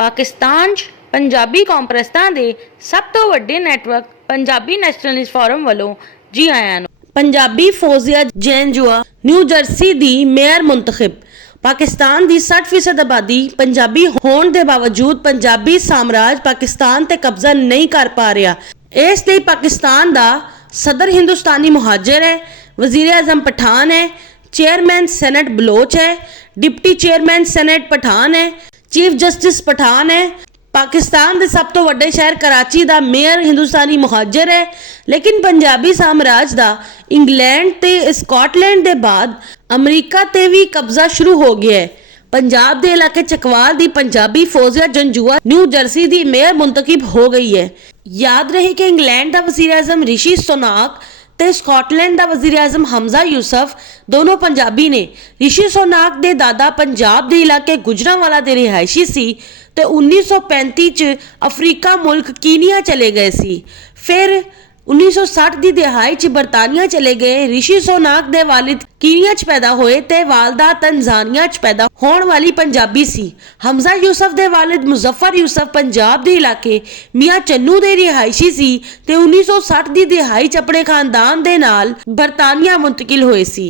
पाकिस्तान 'ਚ पंजाबी कॉन्फ्रेंसां दे सब तो वड्डे नैटवर्क पंजाबी नैशनलिस्ट फोरम वालों जी आयां नूं। पंजाबी फौजिया जैनजुआ न्यू जर्सी दी मेयर मुंतखब। पाकिस्तान की 60% आबादी पंजाबी होने के बावजूद पंजाबी साम्राज पाकिस्तान ते कब्जा नहीं कर पा रहा। इसलिए पाकिस्तान का सदर हिंदुस्तानी मुहाजिर है, वजीर आजम पठान है, चेयरमैन सैनेट बलोच है, डिप्टी चेयरमैन सैनेट पठान है, चीफ जस्टिस पठान है। पाकिस्तान के सब तो वड्डे शहर कराची का मेयर हिंदुस्तानी मुहाजिर है, लेकिन पंजाबी साम्राज का इंग्लैंड ते स्कॉटलैंड के बाद अमरीका ते भी कब्जा शुरू हो गया है। पंजाब के इलाके चकवाल की पंजाबी फौजिया जंजुआ न्यू जर्सी की मेयर मुंतखब हो गई है। याद रहे कि इंग्लैंड का वजीर आजम ऋषि सुनाक ते स्कॉटलैंड का वजीर आजम हमजा यूसुफ दोनों पंजाबी ने। ऋषि सुनाक दे दादा पंजाब के इलाके गुजरांवाला दे रिहायशी सी ते 1935 च अफ्रीका मुल्क कीनिया चले गए सी। फिर 1960 की दिहाई च बरतानिया चले गए। ऋषि सुनाक दे वालिद कीनिया च पैदा होए ते वालदा तंजानिया च पैदा होने वाली पंजाबी सी। हमजा यूसुफ दे वालिद मुजफ्फर यूसुफ पंजाब के इलाके मियाँ चन्नू दे रिहायशी सी ते 1960 की दिहाई च अपने खानदान दे नाल बरतानिया मुंतकिल होए सी।